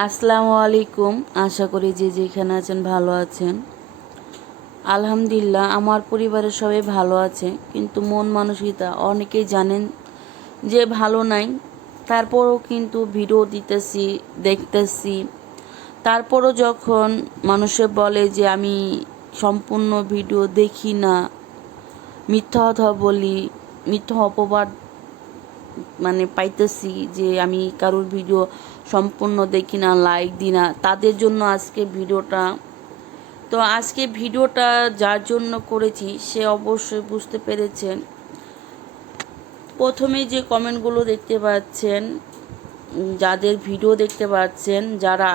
আসসালামু আলাইকুম। আশা করি যে যেখানে আছেন ভালো আছেন। আলহামদুলিল্লাহ আমার পরিবারের সবাই ভালো আছে, কিন্তু মন মানসিকতা অনেকেই জানেন যে ভালো নাই। তারপরও কিন্তু ভিডিও দিতেছি, দেখতেছি। তারপরও যখন মানুষে বলে যে আমি সম্পূর্ণ ভিডিও দেখি না, মিথ্যা কথা বলি, মিথ্যা অপবাদ পাইতেছি যে আমি কারোর ভিডিও সম্পূর্ণ দেখি না, লাইক দিই না, তাদের জন্য আজকে ভিডিওটা। তো আজকে ভিডিওটা যার জন্য করেছি সে অবশ্যই বুঝতে পেরেছেন। প্রথমে যে কমেন্টগুলো দেখতে পাচ্ছেন, যাদের ভিডিও দেখতে পাচ্ছেন, যারা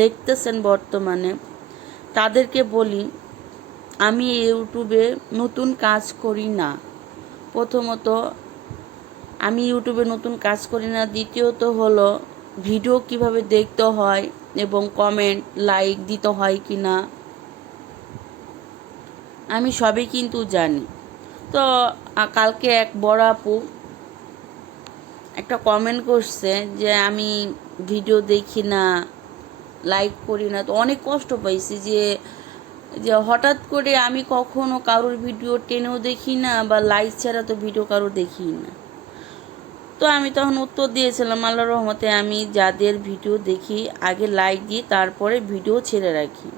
দেখতেছেন বর্তমানে, তাদেরকে বলি আমি ইউটিউবে নতুন কাজ করি না। প্রথমত আমি ইউটিউবে নতুন কাজ করি না। দ্বিতীয়ত হলো ভিডিও কিভাবে দেখতে হয় এবং কমেন্ট লাইক দিতে হয় কি না আমি সবই কিন্তু জানি। তো কালকে এক বড় আপু একটা কমেন্ট করছে যে আমি ভিডিও দেখি না, লাইক করি না। তো অনেক কষ্ট পাইছি যে যে হঠাৎ করে আমি কখনো কারোর ভিডিও টেনেও দেখি না, বা লাইক ছাড়া তো ভিডিও কারোর দেখি না। তো আমি তখন উত্তর দিয়েছিলাম আল্লাহর রহমতে আমি যাদের ভিডিও দেখি আগে লাইক দিই, তারপরে ভিডিও ছেড়ে রাখি।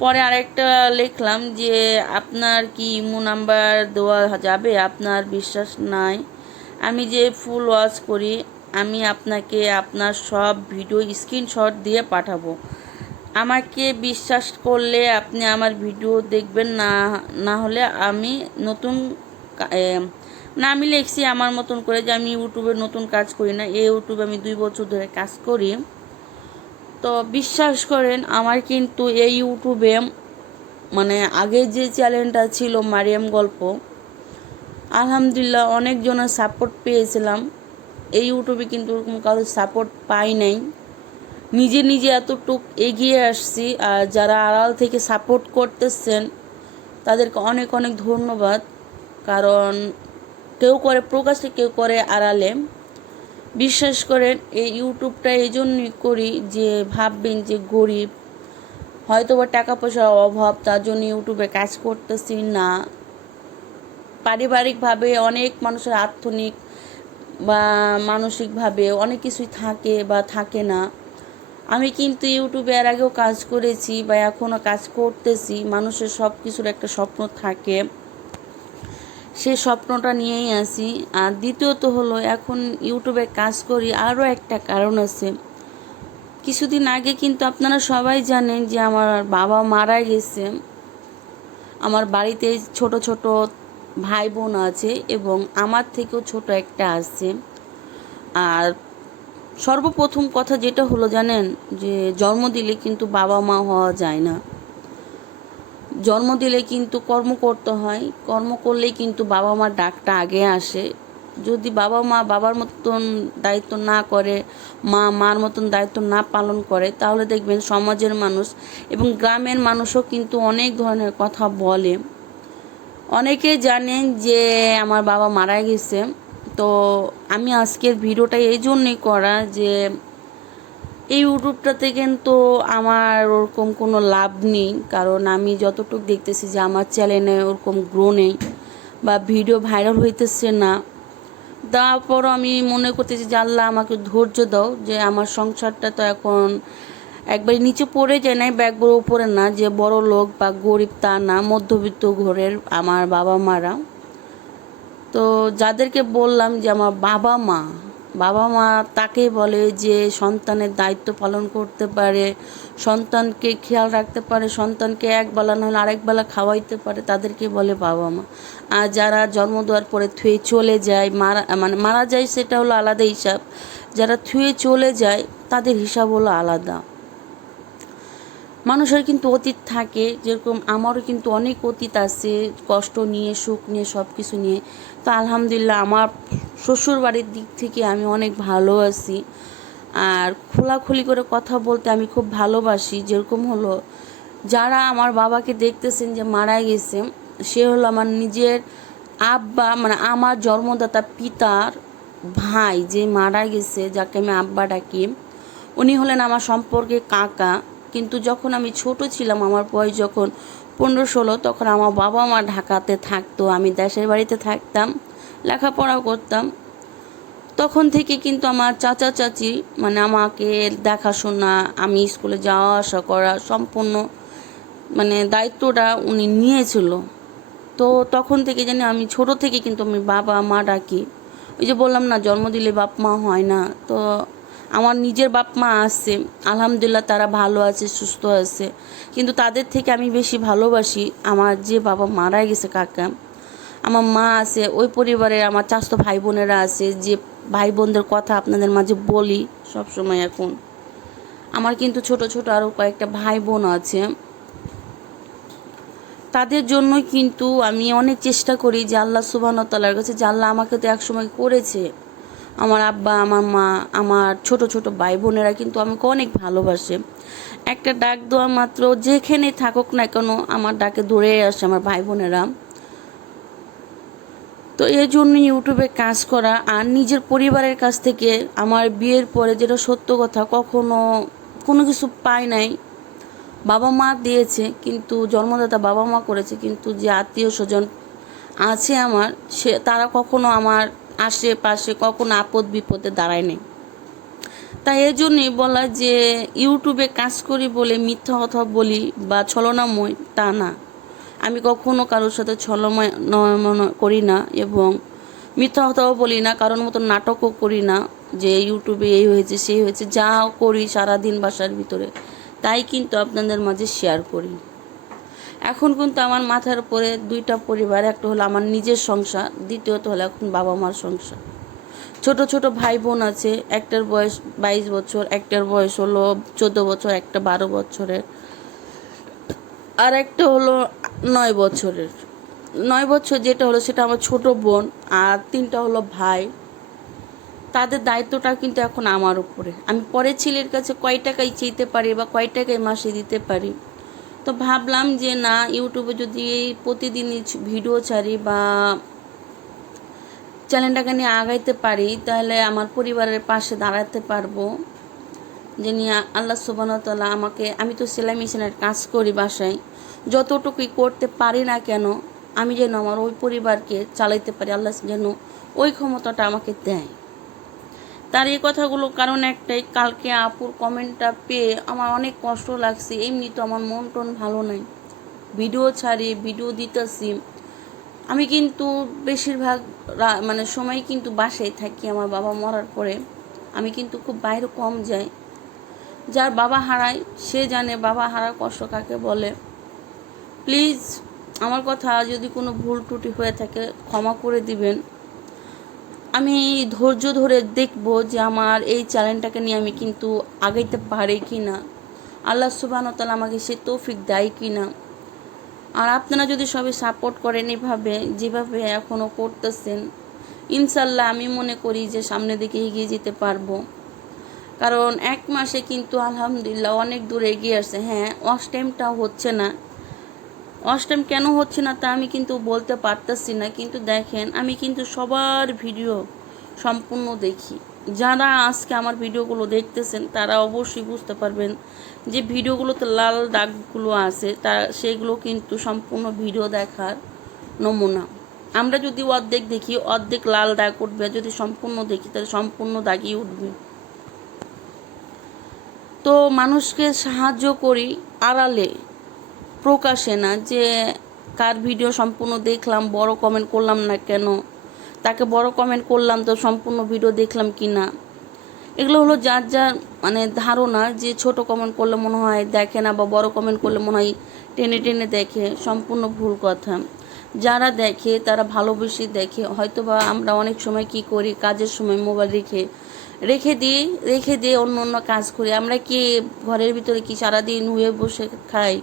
পরে আরেকটা লিখলাম যে আপনার কি ইমো নাম্বার দেওয়া যাবে? আপনার বিশ্বাস নাই আমি যে ফুল ওয়াচ করি, আমি আপনাকে আপনার সব ভিডিও স্ক্রিনশট দিয়ে পাঠাবো। আমাকে বিশ্বাস করলে আপনি আমার ভিডিও দেখবেন, না না হলে আমি নতুন না, আমি লিখছি আমার মতন করে যে আমি ইউটিউবে নতুন কাজ করি না, এই ইউটিউবে আমি 2 বছর ধরে কাজ করি। তো বিশ্বাস করেন আমার কিন্তু এই ইউটিউবে আগে যে চ্যানেলটা ছিল মারিয়াম গল্প, আলহামদুলিল্লাহ অনেকজনের সাপোর্ট পেয়েছিলাম। এই ইউটিউবে কিন্তু ওরকম কারোর সাপোর্ট পাই নাই। নিজে নিজে এতটুক এগিয়ে আসছি, আর যারা আড়াল থেকে সাপোর্ট করতেছেন তাদেরকে অনেক অনেক ধন্যবাদ। কারণ কেউ করে প্রকাশ্যে, কেউ করে আড়ালে। বিশ্বাস করেন এই ইউটিউবটা এই জন্যই করি যে ভাববেন যে গরিব, হয়তো বা টাকা পয়সার অভাব, তার জন্য ইউটিউবে কাজ করতেছি না। পারিবারিকভাবে অনেক মানুষের আর্থিক বা মানসিকভাবে অনেক কিছুই থাকে বা থাকে না। আমি কিন্তু ইউটিউবে এর আগেও কাজ করেছি বা এখনও কাজ করতেছি। মানুষের সব কিছুর একটা স্বপ্ন থাকে, সেই স্বপ্নটা নিয়েই আসি। আর দ্বিতীয়ত হলো এখন ইউটিউবে কাজ করি আরও একটা কারণ আছে। কিছুদিন আগে কিন্তু আপনারা সবাই জানেন যে আমার বাবা মারা গেছে। আমার বাড়িতে ছোট ছোট ভাই বোন আছে এবং আমার থেকেও ছোট একটা আছে। আর সর্বপ্রথম কথা যেটা হলো জানেন, যে জন্ম দিলে কিন্তু বাবা মা হওয়া যায় না। জন্ম দিলে কিন্তু কর্ম করতে হয়, কর্ম করলেই কিন্তু বাবা মার ডাকটা আগে আসে। যদি বাবা মা বাবার মতন দায়িত্ব না করে, মা মার মতন দায়িত্ব না পালন করে, তাহলে দেখবেন সমাজের মানুষ এবং গ্রামের মানুষও কিন্তু অনেক ধরনের কথা বলে। অনেকে জানেন যে আমার বাবা মারা গেছে। তো আমি আজকের ভিডিওটা এই জন্যই করা যে এই ইউটিউবটাতে কিন্তু আমার ওরকম কোনো লাভ নেই। কারণ আমি যতটুকু দেখতেছি যে আমার চ্যানেলে ওরকম গ্রো নেই বা ভিডিও ভাইরাল হইতেছে না। তারপরও আমি মনে করতেছি যে আল্লাহ আমাকে ধৈর্য দাও, যে আমার সংসারটা তো এখন একবারে নিচে পড়ে যায় নাই বা একবার উপরে না, যে বড় লোক বা গরিব তা না, মধ্যবিত্ত ঘরের আমার বাবা মারা। তো যাদেরকে বললাম যে আমার বাবা মা, বাবা মা তাকে বলে যে সন্তানের দায়িত্ব পালন করতে পারে, সন্তানকে খেয়াল রাখতে পারে, সন্তানকে একবেলা নাহলে আরেকবেলা খাওয়াইতে পারে, তাদেরকে বলে বাবা মা। আর যারা জন্ম দেওয়ার পরে থুয়ে চলে যায়, মারা যায়, সেটা হলো আলাদা হিসাব। যারা থুয়ে চলে যায় তাদের হিসাব হলো আলাদা। মানুষের কিন্তু অতীত থাকে, যেরকম আমারও কিন্তু অনেক অতীত আছে, কষ্ট নিয়ে, সুখ নিয়ে, সব কিছু নিয়ে। তো আলহামদুলিল্লাহ আমার শ্বশুর বাড়ির দিক থেকে আমি অনেক ভালো আছি। আর খোলাখুলি করে কথা বলতে আমি খুব ভালোবাসি। যেরকম হলো যারা আমার বাবাকে দেখতেছেন যে মারা গেছে, সে হলো আমার নিজের আব্বা, আমার জন্মদাতা পিতার ভাই যে মারা গেছে, যাকে আমি আব্বা ডাকি। উনি হলেন আমার সম্পর্কে কাকা। কিন্তু যখন আমি ছোট ছিলাম, আমার বয়স যখন 15-16, তখন আমার বাবা মা ঢাকাতে থাকতো, আমি দেশের বাড়িতে থাকতাম, লেখাপড়া করতাম। তখন থেকে কিন্তু আমার চাচা চাচি মানে আমাকে দেখাশোনা, আমি স্কুলে যাওয়া আসা করা সম্পূর্ণ মানে দায়িত্বটা উনি নিয়েছিল। তো তখন থেকে জানি আমি ছোট থেকে কিন্তু আমি বাবা মা ডাকি। ওই যে বললাম না, জন্ম দিলে বাপ মা হয় না। তো আমার নিজের বাপ মা আছে, আলহামদুলিল্লাহ তারা ভালো আছে, সুস্থ আছে। কিন্তু তাদের থেকে আমি বেশি ভালোবাসি আমার যে বাবা মারা গেছে কাকা। আমার মা আছে, ওই পরিবারের আমার চাচাতো ভাই বোনেরা আছে, যে ভাই বোনদের কথা আপনাদের মাঝে বলি সব সময়। এখন আমার কিন্তু ছোট ছোট আরও কয়েকটা ভাই বোন আছে। তাদের জন্যই কিন্তু আমি অনেক চেষ্টা করি যে আল্লাহ সুবহানাহু ওয়া তাআলার কাছে, যে আল্লাহ আমাকে তো একসময় করেছে, আমার আব্বা, আমার মা, আমার ছোট ছোট ভাই বোনেরা কিন্তু আমাকে অনেক ভালোবাসে। একটা ডাক দেওয়া মাত্র যেখানে থাকুক না কেন আমার ডাকে দৌড়ে আসে আমার ভাই বোনেরা। তো এর জন্য ইউটিউবে কাজ করা। আর নিজের পরিবারের কাছ থেকে আমার বিয়ের পরে, যেটা সত্য কথা, কখনো কোনো কিছু পাই নাই। বাবা মা দিয়েছে, কিন্তু জন্মদাতা বাবা মা করেছে, কিন্তু যে আত্মীয় স্বজন আছে আমার, তারা কখনো আমার আশেপাশে কখনো আপদ বিপদে দাঁড়ায় নেই। তাই এই জন্যই বলা যে ইউটিউবে কাজ করি বলে মিথ্যা কথা বলি বা ছলনাময়, তা না। আমি কখনো কারোর সাথে ছলময় করি না এবং মিথ্যা কথাও বলি না, কারোর মতো নাটকও করি না যে ইউটিউবে এই হয়েছে সেই হয়েছে। যা করি সারাদিন বাসার ভিতরে তাই কিন্তু আপনাদের মাঝে শেয়ার করি। এখন কিন্তু আমার মাথার উপরে দুইটা পরিবার, একটা হলো আমার নিজের সংসার, দ্বিতীয়ত হলো এখন বাবা মার সংসার। ছোট ছোট ভাই বোন আছে, একটার বয়স 22 বছর, একটার বয়স হলো 14 বছর, একটা 12 বছরের, আর একটা হলো 9 বছরের। 9 বছর যেটা হলো সেটা আমার ছোট বোন, আর 3টা হলো ভাই। তাদের দায়িত্বটা কিন্তু এখন আমার উপরে। আমি পরের ছেলের কাছে কয় টাকায় চাইতে পারি বা কয় টাকায় মাসে দিতে পারি। তো ভাবলাম যে না, ইউটিউবে যদি প্রতিদিনই ভিডিও ছাড়ি বা চ্যানেলটাকে নিয়ে আগাইতে পারি, তাহলে আমার পরিবারের পাশে দাঁড়াতে পারবো। যে নিয়ে আল্লাহ সুবহানাহু ওয়া তাআলা আমাকে, আমি তো সেলাই মেশিনের কাজ করি বাসায়, যতটুকুই করতে পারি না কেন আমি যেন আমার ওই পরিবারকে চালাইতে পারি, আল্লাহ যেন ওই ক্ষমতাটা আমাকে দেয়। তার এই কথাগুলো কারণ একটাই, কালকে আপুর কমেন্টটা পেয়ে আমার অনেক কষ্ট লাগছে। এমনি তো আমার মন টন ভালো নাই, ভিডিও ছাড়ি, ভিডিও দিতেছি। আমি কিন্তু বেশিরভাগ মানে সময় কিন্তু বাসায় থাকি। আমার বাবা মরার পরে আমি কিন্তু খুব বাইরে কম যাই। যার বাবা হারায় সে জানে বাবা হারার কষ্ট কাকে বলে। প্লিজ আমার কথা যদি কোনো ভুল ত্রুটি হয়ে থাকে ক্ষমা করে দিবেন। আমি ধৈর্য ধরে দেখব যে আমার এই চ্যানেলটাকে নিয়ে আমি কিন্তু আগাইতে পারি কি না, আল্লাহ সুবহানাহু ওয়া তাআলা আমাকে সে তৌফিক দেয় কি না। আর আপনারা যদি সবাই সাপোর্ট করেন এভাবে, যেভাবে এখনও করতেছেন, ইনশাল্লাহ আমি মনে করি যে সামনের দিকে এগিয়ে যেতে পারবো। কারণ 1 মাসে কিন্তু আলহামদুলিল্লাহ অনেক দূর এগিয়ে আসছে। হ্যাঁ, ওয়াচ টাইমটাও হচ্ছে না। ওয়াচ টাইম কেন হচ্ছে না তা আমি কিন্তু বলতে পারতেছি না, কিন্তু দেখেন আমি কিন্তু সবার ভিডিও সম্পূর্ণ দেখি। যারা আজকে আমার ভিডিওগুলো দেখতেছেন তারা অবশ্যই বুঝতে পারবেন যে ভিডিওগুলোতে লাল দাগগুলো আছে, তা সেগুলো কিন্তু সম্পূর্ণ ভিডিও দেখার নমুনা। আমরা যদি অর্ধেক দেখি অর্ধেক লাল দাগ উঠবে, যদি সম্পূর্ণ দেখি তাহলে সম্পূর্ণ দাগই উঠবে। তো মানুষকে সাহায্য করি আড়ালে, প্রকাশে না। যে কার ভিডিও সম্পূর্ণ দেখলাম, বড় কমেন্ট করলাম না কেন, তাকে বড় কমেন্ট করলাম তো সম্পূর্ণ ভিডিও দেখলাম কি না, এগুলো হলো যার যার মানে ধারণা, যে ছোট কমেন্ট করলে মনে হয় দেখে না বা বড় কমেন্ট করলে মনে হয় টেনে টেনে দেখে। সম্পূর্ণ ভুল কথা। যারা দেখে তারা ভালোবেসে দেখে। হয়তো বা আমরা অনেক সময় কি করি, কাজের সময় মোবাইল রেখে দিয়ে অন্য অন্য কাজ করি। আমরা কি ঘরের ভিতরে কি সারাদিন হয়ে বসে খাই?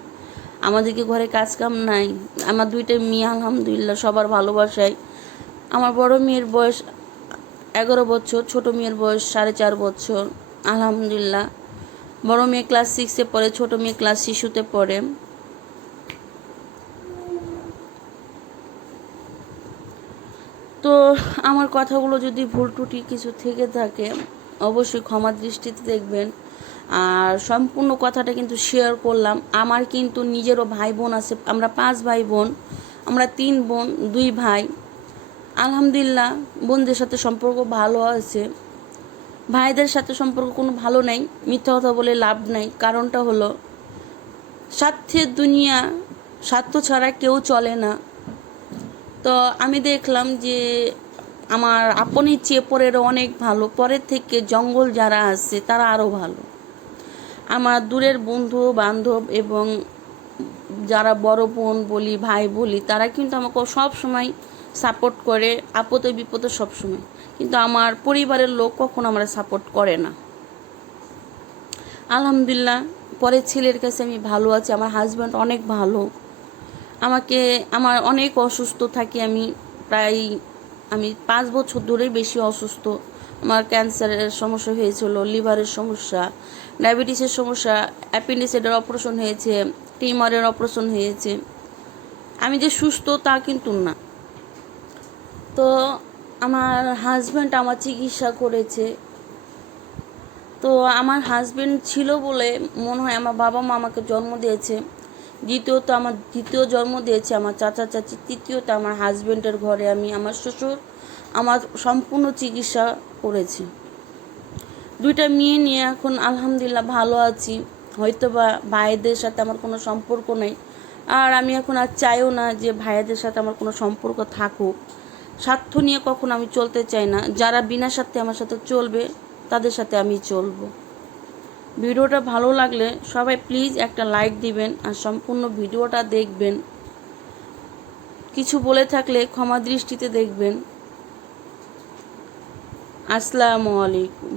আমাদেরকে ঘরে কাজ কাম নাই? আমার 2টা মেয়ে আলহামদুলিল্লাহ সবার ভালোবাসায়। আমার বড় মেয়ের বয়স 11 বছর, ছোট মেয়ের বয়স 4.5 বছর। আলহামদুলিল্লাহ বড় মেয়ে ক্লাস 6-এ পড়ে, ছোট মেয়ে ক্লাস শিশুতে পড়ে। তো আমার কথাগুলো যদি ভুল ত্রুটি কিছু থেকে থাকে অবশ্যই ক্ষমা দৃষ্টিতে দেখবেন। আর সম্পূর্ণ কথাটা কিন্তু শেয়ার করলাম। আমার কিন্তু নিজেরও ভাই বোন আছে, আমরা 5 ভাই বোন, আমরা 3 বোন 2 ভাই। আলহামদুলিল্লাহ বোনদের সাথে সম্পর্ক ভালো আছে, ভাইদের সাথে সম্পর্ক কোনো ভালো নাই। মিথ্যা কথা বলে লাভ নাই। কারণটা হলো স্বার্থের দুনিয়া, স্বার্থ ছাড়া কেউ চলে না। তো আমি দেখলাম যে আমার আপনের চেয়ে পরেরও অনেক ভালো, পরের থেকে জঙ্গল যারা আছে তারা আরও ভালো। আমার দূরের বন্ধু বান্ধব এবং যারা বড় বোন বলি, ভাই বলি, তারা কিন্তু আমাকে সব সময় সাপোর্ট করে, আপদে বিপদে সব সময়। কিন্তু আমার পরিবারের লোক কখনো আমরা সাপোর্ট করে না। আলহামদুলিল্লাহ পরের ছেলের কাছে আমি ভালো আছি। আমার হাজব্যান্ড অনেক ভালো। আমার অনেক অসুস্থ থাকি আমি 5 বছর ধরেই বেশি অসুস্থ। আমার ক্যান্সারের সমস্যা হয়েছিল, লিভারের সমস্যা, ডায়াবেটিসের সমস্যা, অ্যাপেন্ডিসাইটের অপারেশন হয়েছে, টিউমারের অপারেশন হয়েছে। আমি যে সুস্থ তা কিন্তু না। তো আমার হাজব্যান্ড আমার চিকিৎসা করেছে। তো আমার হাজব্যান্ড ছিল বলে মনে হয় আমার বাবা মা আমাকে জন্ম দিয়েছে। দ্বিতীয়ত আমার দ্বিতীয় জন্ম দিয়েছে আমার চাচা চাচি। তৃতীয়ত আমার হাজব্যান্ডের ঘরে আমার শ্বশুর আমার সম্পূর্ণ চিকিৎসা করেছে। 2টা মেয়ে নিয়ে এখন আলহামদুলিল্লাহ ভালো আছি। হয়তো বা ভাইদের সাথে আমার কোনো সম্পর্ক নেই, আর আমি এখন আর চাইও না যে ভাইদের সাথে আমার কোনো সম্পর্ক থাকুক। স্বার্থ নিয়ে কখনো আমি চলতে চাই না। যারা বিনা স্বার্থে আমার সাথে চলবে তাদের সাথে আমি চলবো। ভিডিওটা ভালো লাগলে সবাই প্লিজ একটা লাইক দিবেন আর সম্পূর্ণ ভিডিওটা দেখবেন। কিছু বলে থাকলে ক্ষমা দৃষ্টিতে দেখবেন। আসসালামু আলাইকুম।